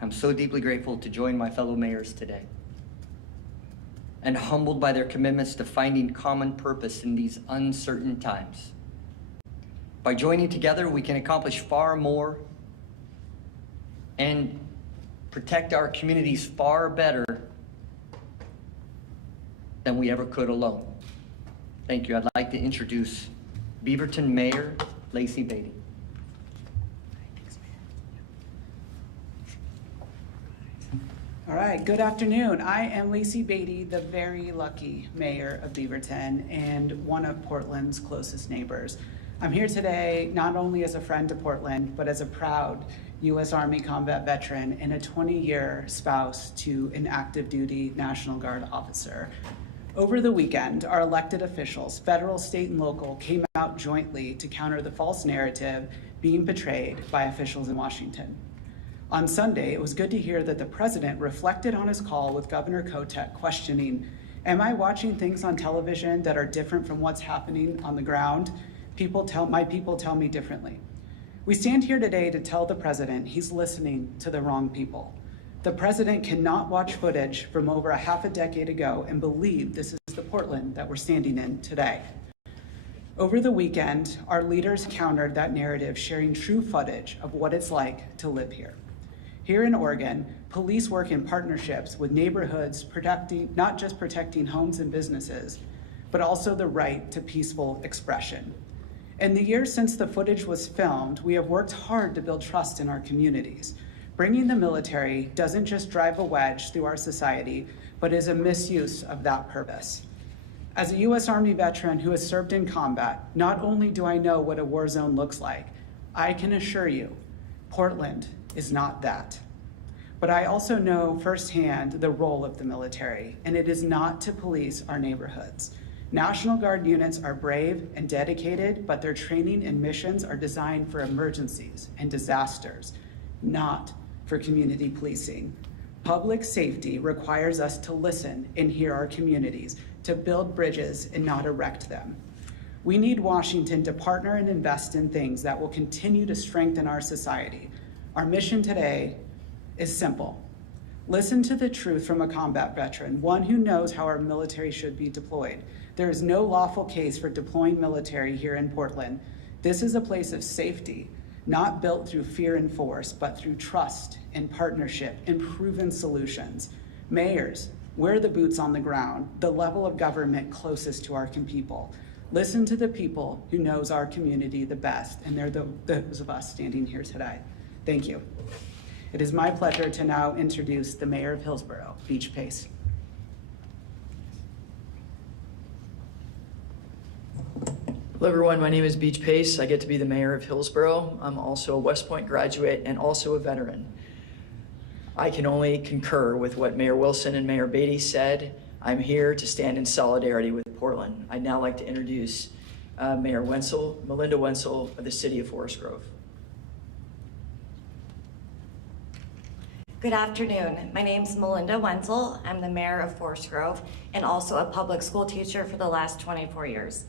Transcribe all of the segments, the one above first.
I'm so deeply grateful to join my fellow mayors today and humbled by their commitments to finding common purpose in these uncertain times. By joining together, we can accomplish far more and protect our communities far better than we ever could alone. Thank you. I'd like to introduce Beaverton Mayor Lacey Beatty. All right, good afternoon. I am Lacey Beatty, the very lucky mayor of Beaverton and one of Portland's closest neighbors. I'm here today not only as a friend to Portland, but as a proud U.S. Army combat veteran and a 20-year spouse to an active duty National Guard officer. Over the weekend, our elected officials, federal, state, and local, came out jointly to counter the false narrative being portrayed by officials in Washington. On Sunday, it was good to hear that the president reflected on his call with Governor Kotek, questioning, am I watching things on television that are different from what's happening on the ground? My people tell me differently. We stand here today to tell the president he's listening to the wrong people. The president cannot watch footage from over a half a decade ago and believe this is the Portland that we're standing in today. Over the weekend, our leaders countered that narrative, sharing true footage of what it's like to live here. Here in Oregon, police work in partnerships with neighborhoods, not just protecting homes and businesses, but also the right to peaceful expression. In the years since the footage was filmed, we have worked hard to build trust in our communities. Bringing the military doesn't just drive a wedge through our society, but is a misuse of that purpose. As a U.S. Army veteran who has served in combat, not only do I know what a war zone looks like, I can assure you, Portland is not that. But I also know firsthand the role of the military, and it is not to police our neighborhoods. National Guard units are brave and dedicated, but their training and missions are designed for emergencies and disasters, not for community policing. Public safety requires us to listen and hear our communities, to build bridges and not erect them. We need Washington to partner and invest in things that will continue to strengthen our society. Our mission today is simple. Listen to the truth from a combat veteran, one who knows how our military should be deployed. There is no lawful case for deploying military here in Portland. This is a place of safety, not built through fear and force, but through trust and partnership and proven solutions. Mayors, we're the boots on the ground, the level of government closest to our people. Listen to the people who knows our community the best, and they're those of us standing here today. Thank you. It is my pleasure to now introduce the Mayor of Hillsborough, Beach Pace. Hello everyone, my name is Beach Pace. I get to be the mayor of Hillsborough. I'm also a West Point graduate and also a veteran. I can only concur with what Mayor Wilson and Mayor Beatty said. I'm here to stand in solidarity with Portland. I'd now like to introduce Mayor Melinda Wenzel of the City of Forest Grove. Good afternoon. My name's Melinda Wenzel. I'm the mayor of Forest Grove and also a public school teacher for the last 24 years.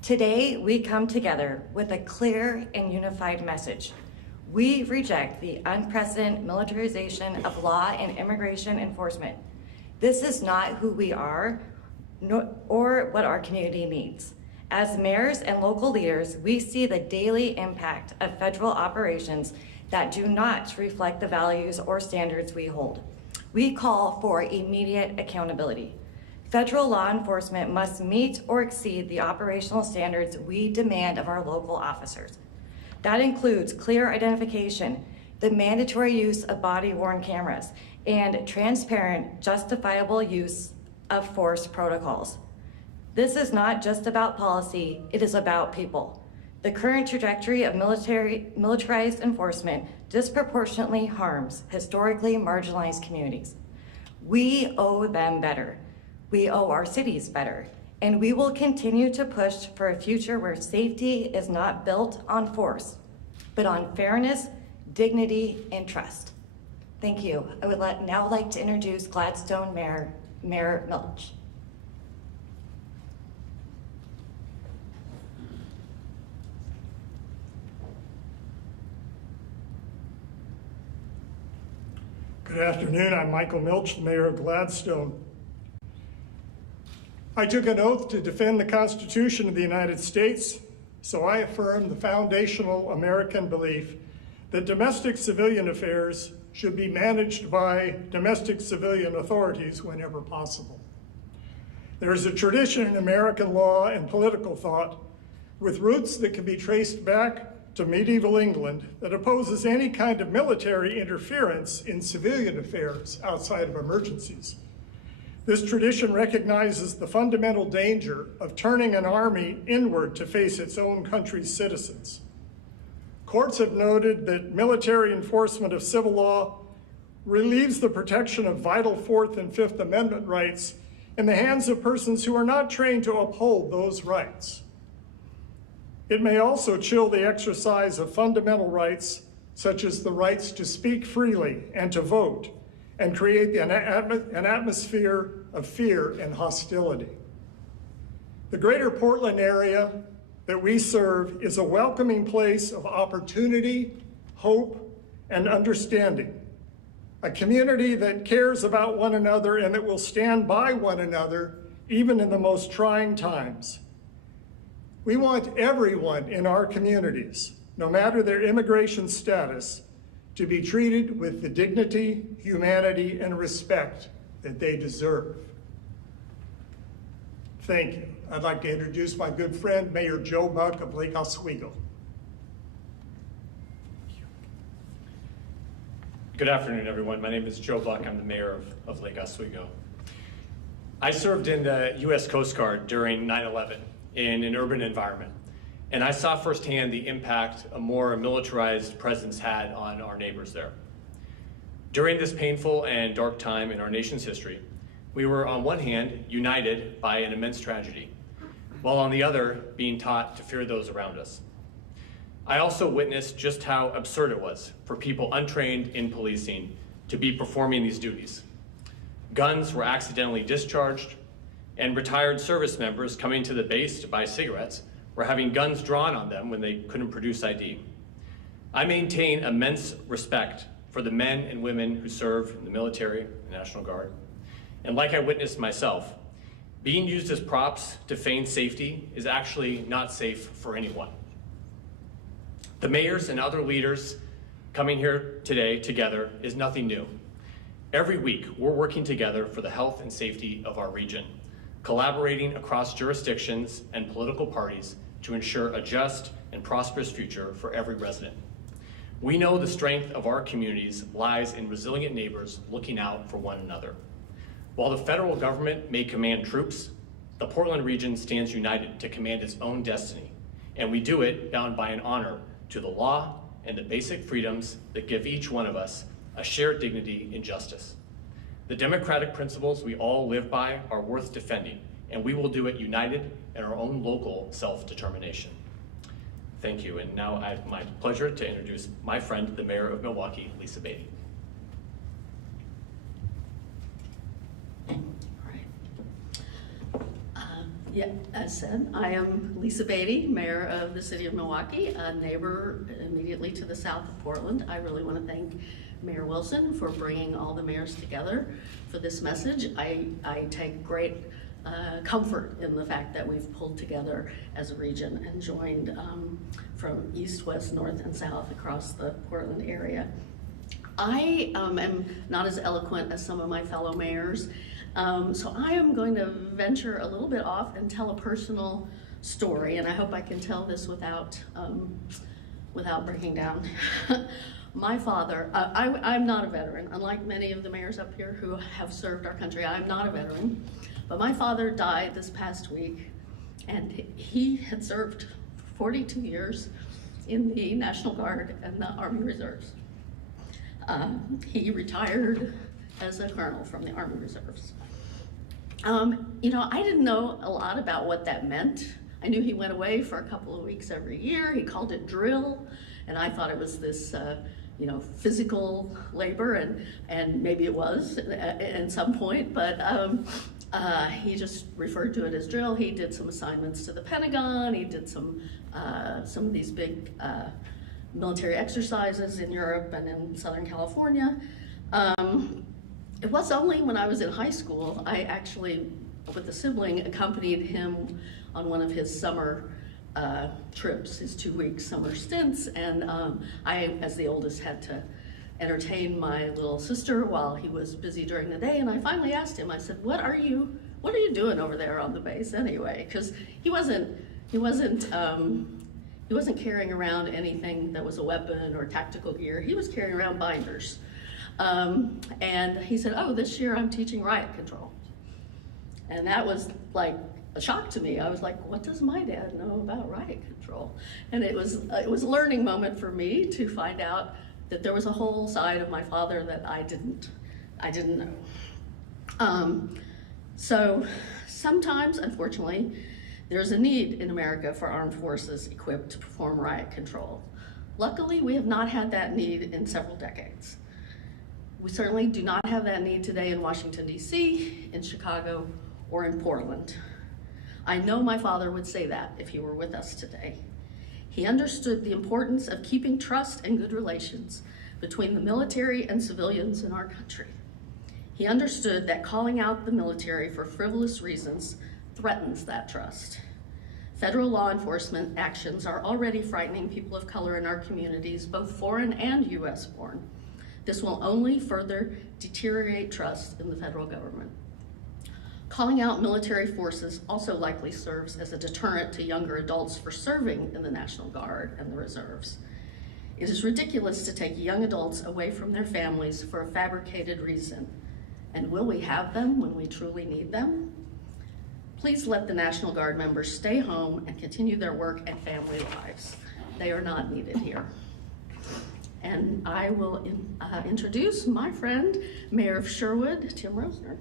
Today, we come together with a clear and unified message. We reject the unprecedented militarization of law and immigration enforcement. This is not who we are or what our community needs. As mayors and local leaders, we see the daily impact of federal operations that do not reflect the values or standards we hold. We call for immediate accountability. Federal law enforcement must meet or exceed the operational standards we demand of our local officers. That includes clear identification, the mandatory use of body-worn cameras, and transparent, justifiable use of force protocols. This is not just about policy, it is about people. The current trajectory of militarized enforcement disproportionately harms historically marginalized communities. We owe them better. We owe our cities better. And we will continue to push for a future where safety is not built on force, but on fairness, dignity, and trust. Thank you. I would now like to introduce Gladstone Mayor Milch. Good afternoon. I'm Michael Milch, the Mayor of Gladstone. I took an oath to defend the Constitution of the United States, so I affirm the foundational American belief that domestic civilian affairs should be managed by domestic civilian authorities whenever possible. There is a tradition in American law and political thought with roots that can be traced back to medieval England that opposes any kind of military interference in civilian affairs outside of emergencies. This tradition recognizes the fundamental danger of turning an army inward to face its own country's citizens. Courts have noted that military enforcement of civil law relieves the protection of vital Fourth and Fifth Amendment rights in the hands of persons who are not trained to uphold those rights. It may also chill the exercise of fundamental rights, such as the rights to speak freely and to vote, and create an atmosphere of fear and hostility. The greater Portland area that we serve is a welcoming place of opportunity, hope, and understanding. A community that cares about one another and that will stand by one another even in the most trying times. We want everyone in our communities, no matter their immigration status, to be treated with the dignity, humanity, and respect that they deserve. Thank you. I'd like to introduce my good friend, Mayor Joe Buck of Lake Oswego. Good afternoon, everyone. My name is Joe Buck. I'm the mayor of Lake Oswego. I served in the U.S. Coast Guard during 9/11 in an urban environment, and I saw firsthand the impact a more militarized presence had on our neighbors there. During this painful and dark time in our nation's history, we were on one hand united by an immense tragedy, while on the other being taught to fear those around us. I also witnessed just how absurd it was for people untrained in policing to be performing these duties. Guns were accidentally discharged, and retired service members coming to the base to buy cigarettes were having guns drawn on them when they couldn't produce ID. I maintain immense respect for the men and women who serve in the military and National Guard. And like I witnessed myself, being used as props to feign safety is actually not safe for anyone. The mayors and other leaders coming here today together is nothing new. Every week, we're working together for the health and safety of our region, collaborating across jurisdictions and political parties to ensure a just and prosperous future for every resident. We know the strength of our communities lies in resilient neighbors looking out for one another. While the federal government may command troops, the Portland region stands united to command its own destiny, and we do it bound by an honor to the law and the basic freedoms that give each one of us a shared dignity and justice. The democratic principles we all live by are worth defending, and we will do it united in our own local self-determination. Thank you, and now I have my pleasure to introduce my friend, the mayor of Milwaukee, Lisa Beatty. Yeah, as said, I am Lisa Beatty, mayor of the city of Milwaukee, a neighbor immediately to the south of Portland. I really want to thank Mayor Wilson for bringing all the mayors together for this message. I take great comfort in the fact that we've pulled together as a region and joined from east, west, north, and south across the Portland area. I am not as eloquent as some of my fellow mayors, so I am going to venture a little bit off and tell a personal story, and I hope I can tell this without breaking down. My father, I'm not a veteran, unlike many of the mayors up here who have served our country. I'm not a veteran, but my father died this past week, and he had served 42 years in the National Guard and the Army Reserves. He retired as a colonel from the Army Reserves. You know, I didn't know a lot about what that meant. I knew he went away for a couple of weeks every year. He called it drill, and I thought it was this, you know, physical labor, and maybe it was at some point, but he just referred to it as drill. He did some assignments to the Pentagon. He did some of these big military exercises in Europe and in Southern California. It was only when I was in high school, I actually, with a sibling, accompanied him on one of his summer trips, his 2-week summer stints, and I, as the oldest, had to entertain my little sister while he was busy during the day, and I finally asked him, I said, what are you doing over there on the base anyway? Because he wasn't carrying around anything that was a weapon or tactical gear. He was carrying around binders. And he said, oh, this year I'm teaching riot control. And that was like a shock to me. I was like, what does my dad know about riot control? And it was a learning moment for me to find out that there was a whole side of my father that I didn't know. So sometimes, unfortunately, there's a need in America for armed forces equipped to perform riot control. Luckily, we have not had that need in several decades. We certainly do not have that need today in Washington, D.C., in Chicago, or in Portland. I know my father would say that if he were with us today. He understood the importance of keeping trust and good relations between the military and civilians in our country. He understood that calling out the military for frivolous reasons threatens that trust. Federal law enforcement actions are already frightening people of color in our communities, both foreign and US born. This will only further deteriorate trust in the federal government. Calling out military forces also likely serves as a deterrent to younger adults for serving in the National Guard and the reserves. It is ridiculous to take young adults away from their families for a fabricated reason. And will we have them when we truly need them? Please let the National Guard members stay home and continue their work and family lives. They are not needed here. And I will introduce my friend, Mayor of Sherwood, Tim Rosner.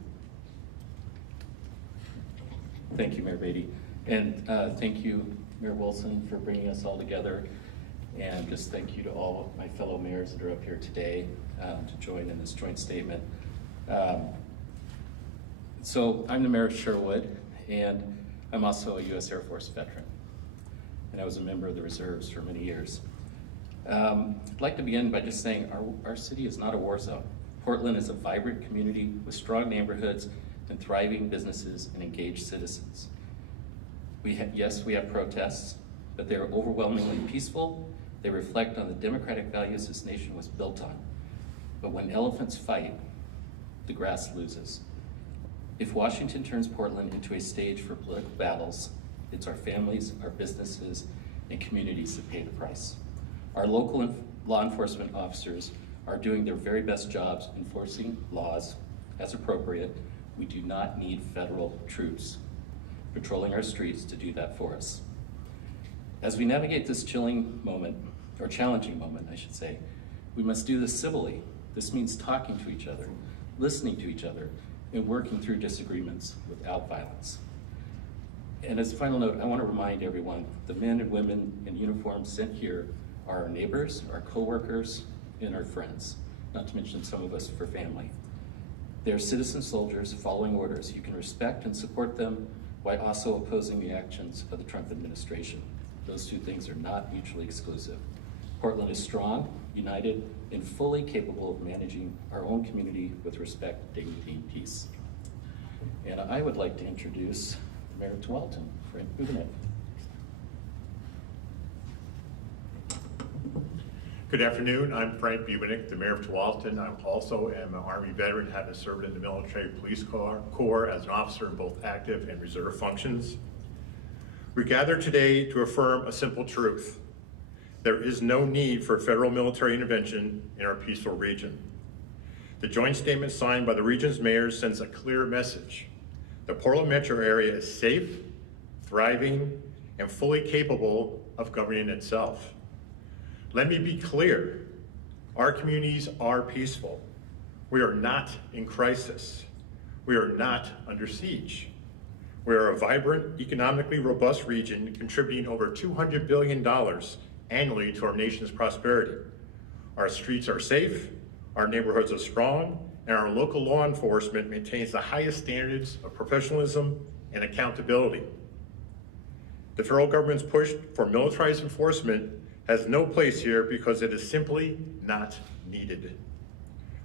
Thank you, Mayor Beatty. And thank you, Mayor Wilson, for bringing us all together. And just thank you to all my fellow mayors that are up here today to join in this joint statement. So I'm the mayor of Sherwood, and I'm also a U.S. Air Force veteran. And I was a member of the reserves for many years. I'd like to begin by just saying our city is not a war zone. Portland is a vibrant community with strong neighborhoods and thriving businesses and engaged citizens. Yes, we have protests, but they are overwhelmingly peaceful. They reflect on the democratic values this nation was built on. But when elephants fight, the grass loses. If Washington turns Portland into a stage for political battles, it's our families, our businesses, and communities that pay the price. Our local law enforcement officers are doing their very best jobs enforcing laws as appropriate. We do not need federal troops patrolling our streets to do that for us. As we navigate this challenging moment, I should say, we must do this civilly. This means talking to each other, listening to each other, and working through disagreements without violence. And as a final note, I want to remind everyone, the men and women in uniform sent here are our neighbors, our coworkers, and our friends, not to mention some of us for family. They're citizen soldiers following orders. You can respect and support them while also opposing the actions of the Trump administration. Those two things are not mutually exclusive. Portland is strong, united, and fully capable of managing our own community with respect, dignity, and peace. And I would like to introduce Mayor of Tualatin, Frank Bubenich. Good afternoon. I'm Frank Bubenich, the mayor of Tualatin. I also am an Army veteran, having served in the military police corps as an officer in both active and reserve functions. We gather today to affirm a simple truth. There is no need for federal military intervention in our peaceful region. The joint statement signed by the region's mayors sends a clear message. The Portland metro area is safe, thriving, and fully capable of governing itself. Let me be clear, our communities are peaceful. We are not in crisis. We are not under siege. We are a vibrant, economically robust region contributing over $200 billion annually to our nation's prosperity. Our streets are safe, our neighborhoods are strong, and our local law enforcement maintains the highest standards of professionalism and accountability. The federal government's push for militarized enforcement has no place here because it is simply not needed.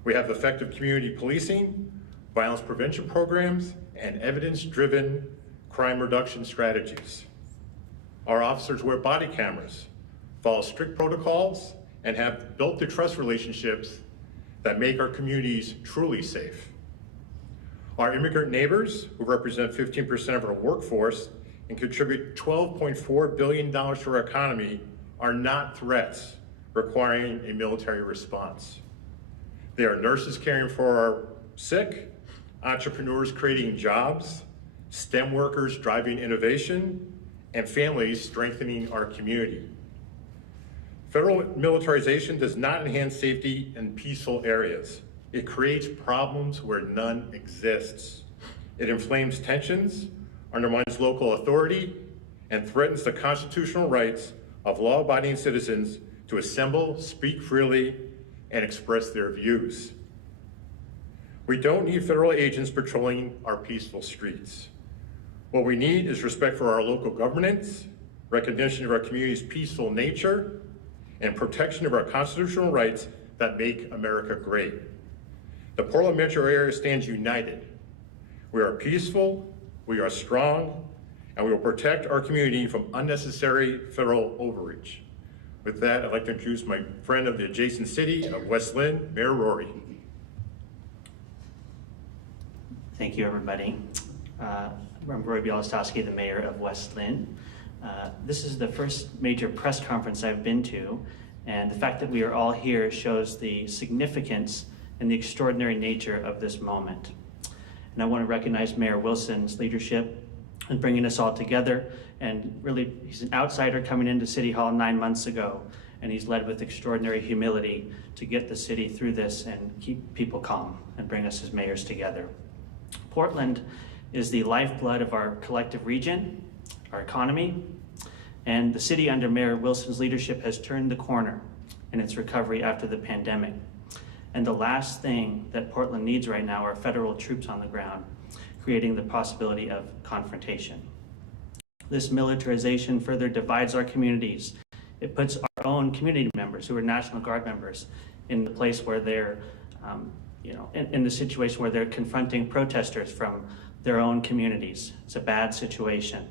We have effective community policing, violence prevention programs, and evidence-driven crime reduction strategies. Our officers wear body cameras, follow strict protocols, and have built the trust relationships that make our communities truly safe. Our immigrant neighbors, who represent 15% of our workforce and contribute $12.4 billion to our economy, are not threats requiring a military response. They are nurses caring for our sick, entrepreneurs creating jobs, STEM workers driving innovation, and families strengthening our community. Federal militarization does not enhance safety in peaceful areas. It creates problems where none exists. It inflames tensions, undermines local authority, and threatens the constitutional rights of law-abiding citizens to assemble, speak freely, and express their views. We don't need federal agents patrolling our peaceful streets. What we need is respect for our local governance, recognition of our community's peaceful nature, and protection of our constitutional rights that make America great. The Portland metro area stands united. We are peaceful, we are strong, and we will protect our community from unnecessary federal overreach. With that, I'd like to introduce my friend of the adjacent city of West Lynn, Mayor Rory. Thank you, everybody. I'm Rory Bielostowski, the mayor of West Lynn. This is the first major press conference I've been to, and the fact that we are all here shows the significance and the extraordinary nature of this moment. And I want to recognize Mayor Wilson's leadership in bringing us all together. And really, he's an outsider coming into City Hall 9 months ago, and he's led with extraordinary humility to get the city through this and keep people calm and bring us as mayors together. Portland is the lifeblood of our collective region, our economy, and the city under Mayor Wilson's leadership has turned the corner in its recovery after the pandemic. And the last thing that Portland needs right now are federal troops on the ground, creating the possibility of confrontation. This militarization further divides our communities. It puts our own community members who are National Guard members in the place where they're, in the situation where they're confronting protesters from their own communities. It's a bad situation.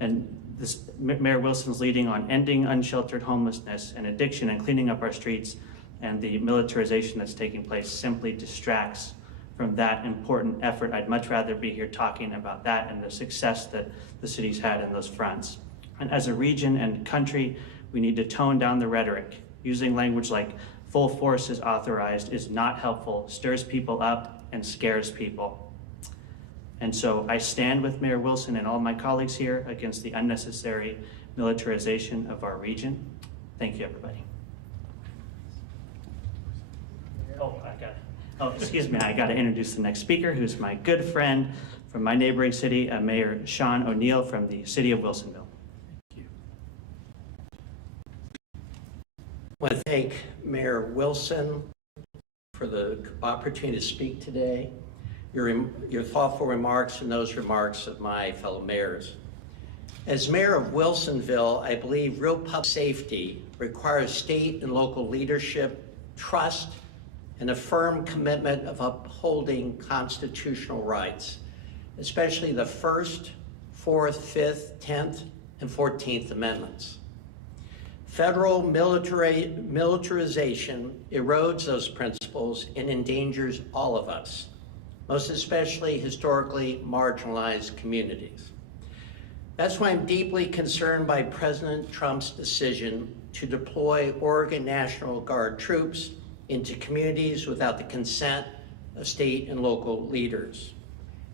And this Mayor Wilson's leading on ending unsheltered homelessness and addiction and cleaning up our streets, and the militarization that's taking place simply distracts from that important effort. I'd much rather be here talking about that and the success that the city's had in those fronts. And as a region and country, we need to tone down the rhetoric. Using language like full force is authorized is not helpful, stirs people up and scares people. And so I stand with Mayor Wilson and all my colleagues here against the unnecessary militarization of our region. Thank you, everybody. Excuse me, I got to introduce the next speaker, who's my good friend from my neighboring city, Mayor Sean O'Neill from the city of Wilsonville. Thank you. I want to thank Mayor Wilson for the opportunity to speak today, your thoughtful remarks and those remarks of my fellow mayors. As mayor of Wilsonville, I believe real public safety requires state and local leadership, trust, and a firm commitment of upholding constitutional rights, especially the First, Fourth, Fifth, 10th, and 14th Amendments. Federal militarization erodes those principles and endangers all of us, most especially historically marginalized communities. That's why I'm deeply concerned by President Trump's decision to deploy Oregon National Guard troops into communities without the consent of state and local leaders.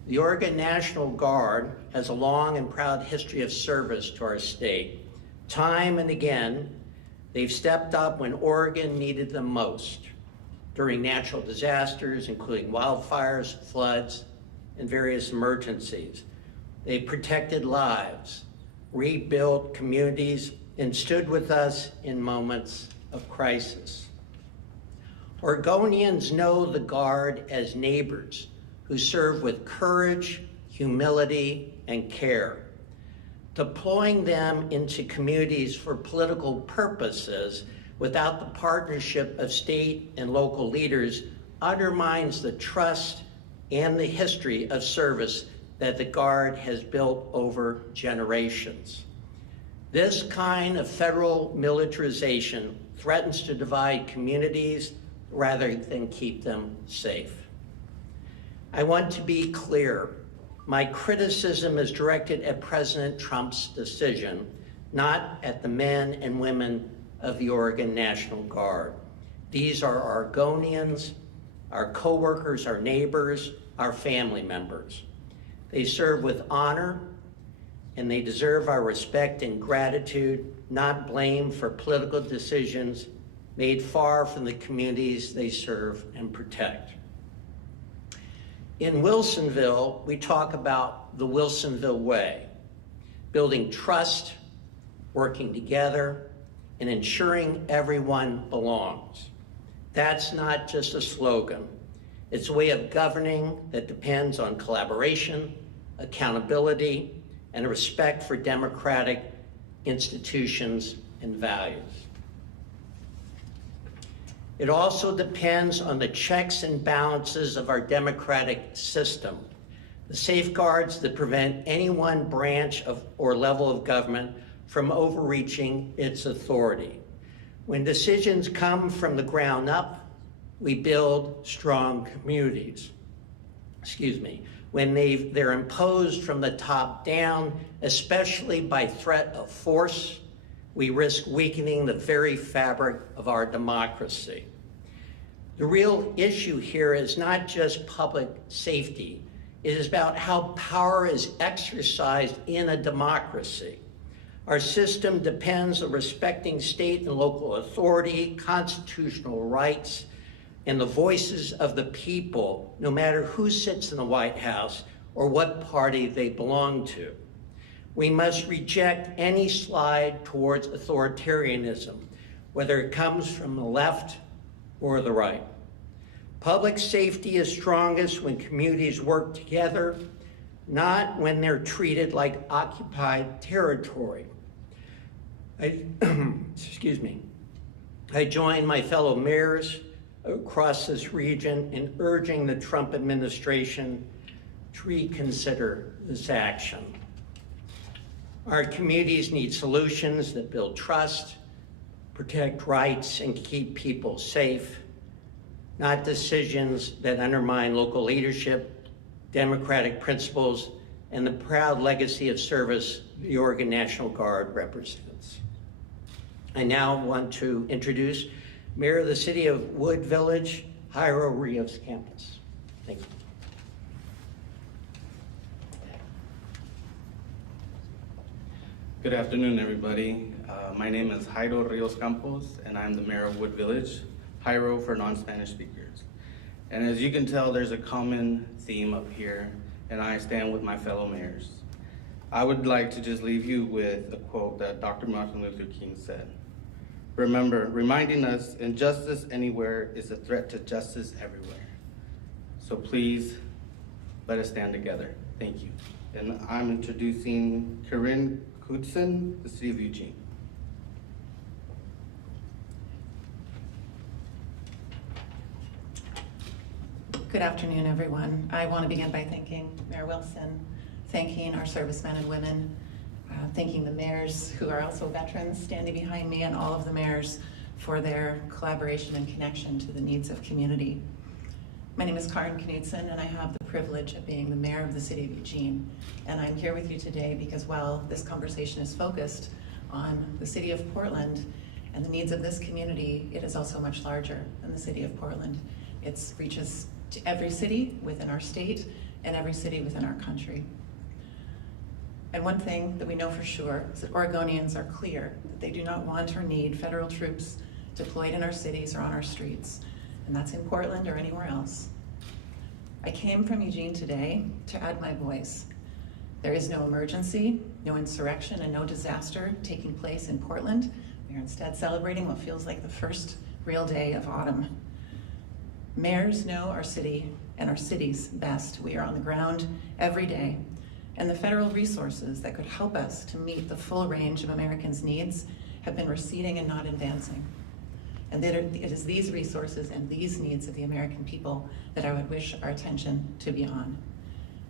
The Oregon National Guard has a long and proud history of service to our state. Time and again, they've stepped up when Oregon needed them most, during natural disasters, including wildfires, floods, and various emergencies. They protected lives, rebuilt communities, and stood with us in moments of crisis. Oregonians know the Guard as neighbors who serve with courage, humility, and care. Deploying them into communities for political purposes without the partnership of state and local leaders undermines the trust and the history of service that the Guard has built over generations. This kind of federal militarization threatens to divide communities rather than keep them safe. I want to be clear. My criticism is directed at President Trump's decision, not at the men and women of the Oregon National Guard. These are Oregonians, our coworkers, our neighbors, our family members. They serve with honor, and they deserve our respect and gratitude, not blame for political decisions made far from the communities they serve and protect. In Wilsonville, we talk about the Wilsonville way, building trust, working together, and ensuring everyone belongs. That's not just a slogan. It's a way of governing that depends on collaboration, accountability, and a respect for democratic institutions and values. It also depends on the checks and balances of our democratic system, the safeguards that prevent any one branch of or level of government from overreaching its authority. When decisions come from the ground up, we build strong communities. When they're imposed from the top down, especially by threat of force, we risk weakening the very fabric of our democracy. The real issue here is not just public safety. It is about how power is exercised in a democracy. Our system depends on respecting state and local authority, constitutional rights, and the voices of the people, no matter who sits in the White House or what party they belong to. We must reject any slide towards authoritarianism, whether it comes from the left or the right. Public safety is strongest when communities work together, not when they're treated like occupied territory. I join my fellow mayors across this region in urging the Trump administration to reconsider this action. Our communities need solutions that build trust, protect rights, and keep people safe, not decisions that undermine local leadership, democratic principles, and the proud legacy of service the Oregon National Guard represents. I now want to introduce Mayor of the City of Wood Village, Jairo Rios Campos. Thank you. Good afternoon, everybody. My name is Jairo Rios Campos, and I'm the mayor of Wood Village, Jairo for non-Spanish speakers. And as you can tell, there's a common theme up here, and I stand with my fellow mayors. I would like to just leave you with a quote that Dr. Martin Luther King said. Remember, reminding us injustice anywhere is a threat to justice everywhere. So please, let us stand together. Thank you. And I'm introducing Corinne Kudson, the City of Eugene. Good afternoon, everyone. I want to begin by thanking Mayor Wilson, thanking our servicemen and women, thanking the mayors who are also veterans standing behind me, and all of the mayors for their collaboration and connection to the needs of community. My name is Karin Knudsen, and I have the privilege of being the mayor of the City of Eugene. And I'm here with you today because while this conversation is focused on the City of Portland and the needs of this community, it is also much larger than the City of Portland. It reaches to every city within our state and every city within our country. And one thing that we know for sure is that Oregonians are clear that they do not want or need federal troops deployed in our cities or on our streets, and that's in Portland or anywhere else. I came from Eugene today to add my voice. There is no emergency, no insurrection, and no disaster taking place in Portland. We are instead celebrating what feels like the first real day of autumn. Mayors know our city and our cities best. We are on the ground every day, and the federal resources that could help us to meet the full range of Americans' needs have been receding and not advancing. And that it is these resources and these needs of the American people that I would wish our attention to be on.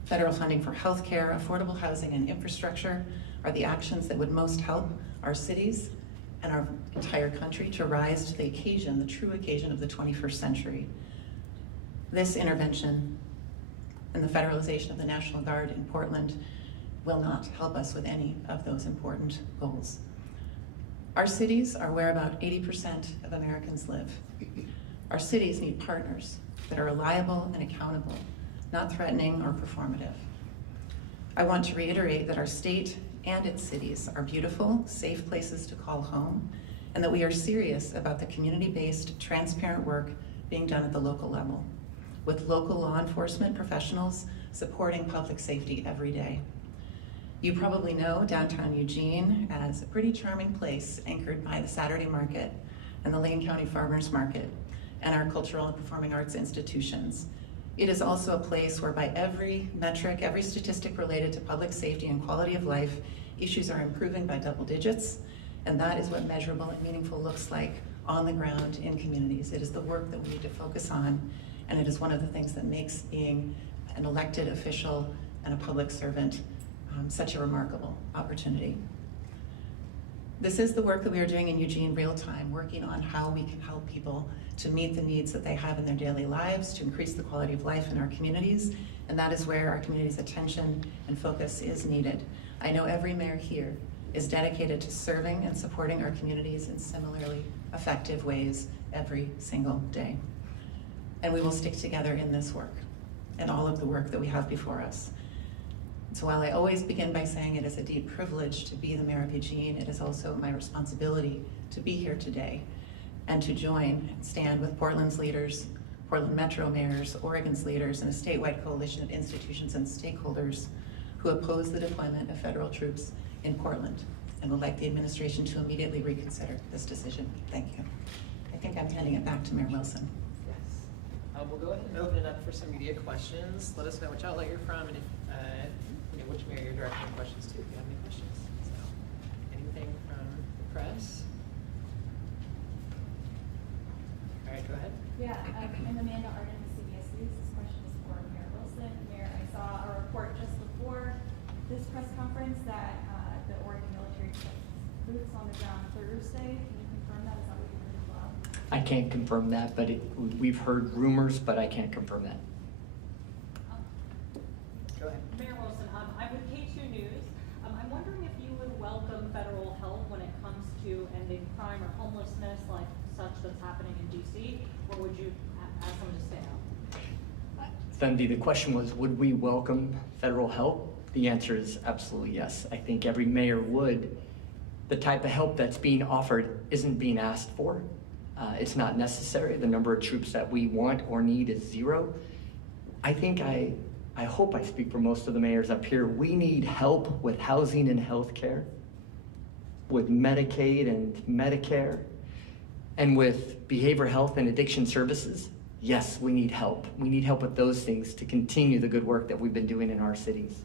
Federal funding for healthcare, affordable housing, and infrastructure are the actions that would most help our cities and our entire country to rise to the occasion, the true occasion of the 21st century. This intervention and the federalization of the National Guard in Portland will not help us with any of those important goals. Our cities are where about 80% of Americans live. Our cities need partners that are reliable and accountable, not threatening or performative. I want to reiterate that our state and its cities are beautiful, safe places to call home, and that we are serious about the community-based, transparent work being done at the local level, with local law enforcement professionals supporting public safety every day. You probably know downtown Eugene as a pretty charming place anchored by the Saturday Market and the Lane County Farmers Market and our cultural and performing arts institutions. It is also a place where by every metric, every statistic related to public safety and quality of life, issues are improving by double digits, and that is what measurable and meaningful looks like on the ground in communities. It is the work that we need to focus on, and it is one of the things that makes being an elected official and a public servant such a remarkable opportunity. This is the work that we are doing in Eugene real time, working on how we can help people to meet the needs that they have in their daily lives, to increase the quality of life in our communities, and that is where our community's attention and focus is needed. I know every mayor here is dedicated to serving and supporting our communities in similarly effective ways every single day. And we will stick together in this work and all of the work that we have before us. So while I always begin by saying it is a deep privilege to be the mayor of Eugene, it is also my responsibility to be here today and to join and stand with Portland's leaders, Portland Metro mayors, Oregon's leaders, and a statewide coalition of institutions and stakeholders who oppose the deployment of federal troops in Portland and would like the administration to immediately reconsider this decision. Thank you. I think I'm handing it back to Mayor Wilson. Yes. We'll go ahead and open it up for some media questions. Let us know which outlet you're from and if, which mayor you're directing questions to if you have any questions. So, anything from the press? All right, go ahead. Yeah, I'm Amanda Arden with CBS News. This question is for Mayor Wilson. Mayor, I saw a report just before this press conference that the Oregon military puts boots on the ground Thursday. Can you confirm that? Is that what you heard as well? I can't confirm that, but we've heard rumors, but I can't confirm that. Go ahead. Mayor Wilson, I'm with K2 News. I'm wondering if you would welcome federal help when it comes to ending crime or homelessness like such that's happening in DC, or would you ask them to stay out? Themby, the question was, would we welcome federal help? The answer is absolutely yes. I think every mayor would. The type of help that's being offered isn't being asked for. It's not necessary. The number of troops that we want or need is zero. I think I hope I speak for most of the mayors up here. We need help with housing and health care, with Medicaid and Medicare, and with behavioral health and addiction services. Yes, we need help. We need help with those things to continue the good work that we've been doing in our cities.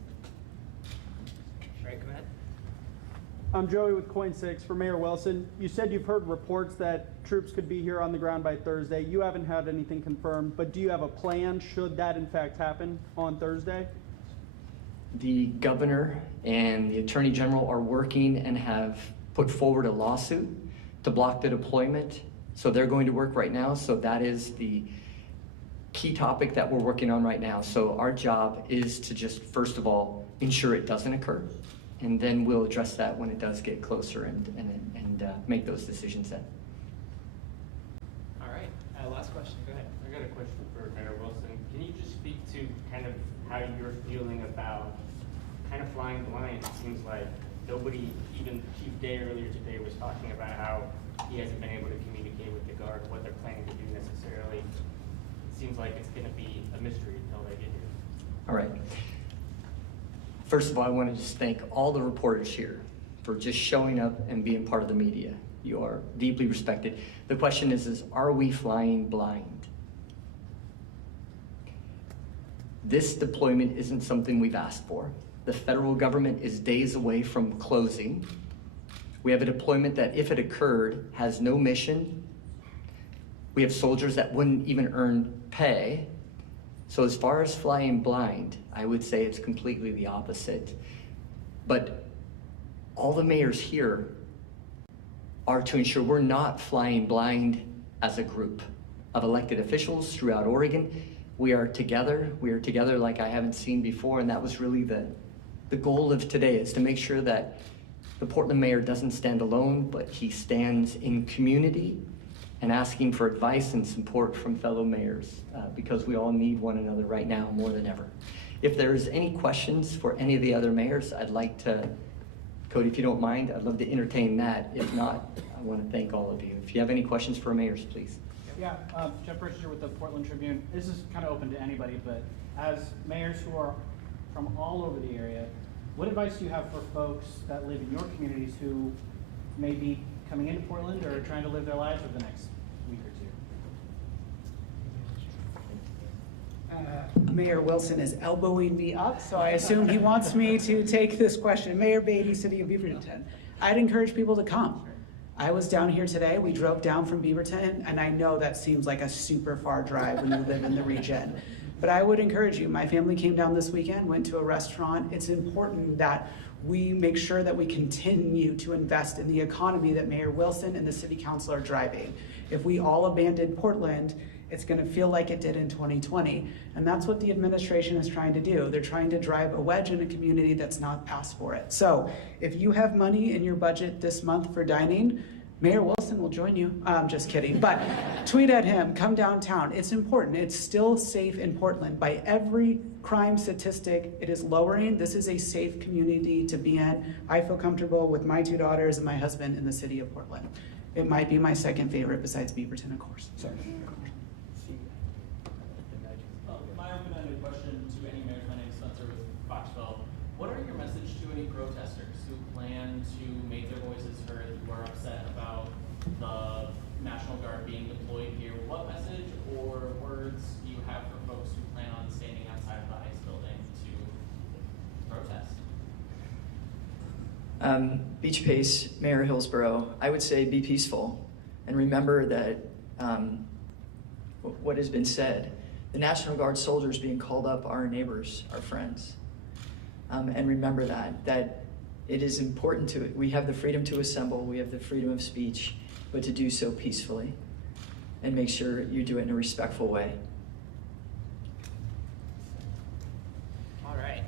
All right, go ahead. I'm Joey with Coin6 for Mayor Wilson. You said you've heard reports that troops could be here on the ground by Thursday. You haven't had anything confirmed, but do you have a plan should that in fact happen on Thursday? The governor and the attorney general are working and have put forward a lawsuit to block the deployment. So they're going to work right now. So that is the key topic that we're working on right now. So our job is to just, first of all, ensure it doesn't occur. And then we'll address that when it does get closer and make those decisions then. All right, last question, go ahead. I got a question for Mayor Wilson. Can you just speak to kind of how you're feeling about kind of flying blind? It seems like nobody, even Chief Day earlier today was talking about how he hasn't been able to communicate with the Guard what they're planning to do necessarily. It seems like it's going to be a mystery until they get here. All right. First of all, I want to just thank all the reporters here for just showing up and being part of the media. You are deeply respected. The question is are we flying blind? This deployment isn't something we've asked for. The federal government is days away from closing. We have a deployment that, if it occurred, has no mission, We have soldiers that wouldn't even earn pay. So as far as flying blind, I would say it's completely the opposite. But all the mayors here are to ensure we're not flying blind as a group of elected officials throughout Oregon. We are together like I haven't seen before, and that was really the goal of today, is to make sure that the Portland mayor doesn't stand alone, but he stands in community and asking for advice and support from fellow mayors, because we all need one another right now more than ever. If there's any questions for any of the other mayors, I'd like to, Cody, if you don't mind, I'd love to entertain that. If not, I want to thank all of you. If you have any questions for mayors, please. Yeah, Jeff Bridger with the Portland Tribune. This is kind of open to anybody, but as mayors who are from all over the area, what advice do you have for folks that live in your communities who may be coming into Portland or trying to live their lives over the next week or two? Mayor Wilson is elbowing me up, so I assume he wants me to take this question. Mayor Beatty, City of Beaverton. I'd encourage people to come. I was down here today. We drove down from Beaverton, and I know that seems like a super far drive when you live in the region. But I would encourage you. My family came down this weekend, went to a restaurant. It's important that we make sure that we continue to invest in the economy that Mayor Wilson and the City Council are driving. If we all abandon Portland, it's going to feel like it did in 2020. And that's what the administration is trying to do. They're trying to drive a wedge in a community that's not asked for it. So if you have money in your budget this month for dining, Mayor Wilson will join you. I'm just kidding, but tweet at him, come downtown. It's important. It's still safe in Portland. By every crime statistic, it is lowering. This is a safe community to be in. I feel comfortable with my 2 daughters and my husband in the city of Portland. It might be my second favorite besides Beaverton, of course. So. My open-ended question to any mayors, my name is Spencer with Foxville. What are your message to any protesters who plan to make their voices heard, who are upset about the National Guard being deployed here? What message or words do you have for folks who plan on standing outside of the ICE building to protest? Beach Pace, Mayor Hillsborough, I would say be peaceful and remember that what has been said. The National Guard soldiers being called up are our neighbors, our friends. And remember that it is important we have the freedom to assemble, we have the freedom of speech, but to do so peacefully and make sure you do it in a respectful way. All right,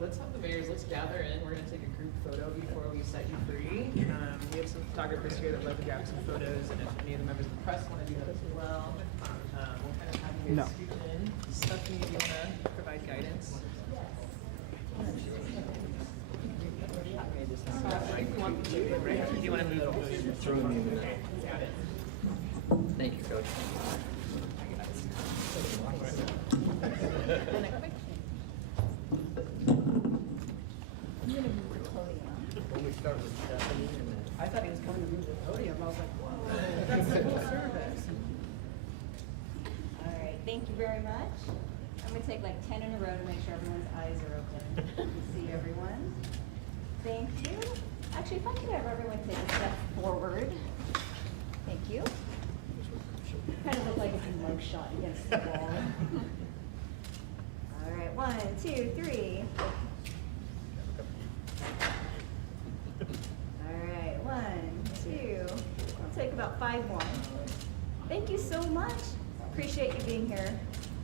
let's have the mayors, let's gather in. We're gonna take a group photo before we set you free. We have some photographers here that love to grab some photos, and if any of the members of the press want to do that as well, we'll kind of have you guys scoot in. Stephanie, do you want to provide guidance? Do you want to move over? You're throwing me in the middle. Got it. Thank you, Coach. When we start with Stephanie and then... I thought he was coming to move the podium. I was like, whoa, that's civil service. All right, thank you very much. I'm gonna take like 10 in a row to make sure everyone's eyes are open. You see everyone? Thank you. Actually, if I could have everyone take a step forward. Thank you. Kind of look like it's a mug shot against the wall.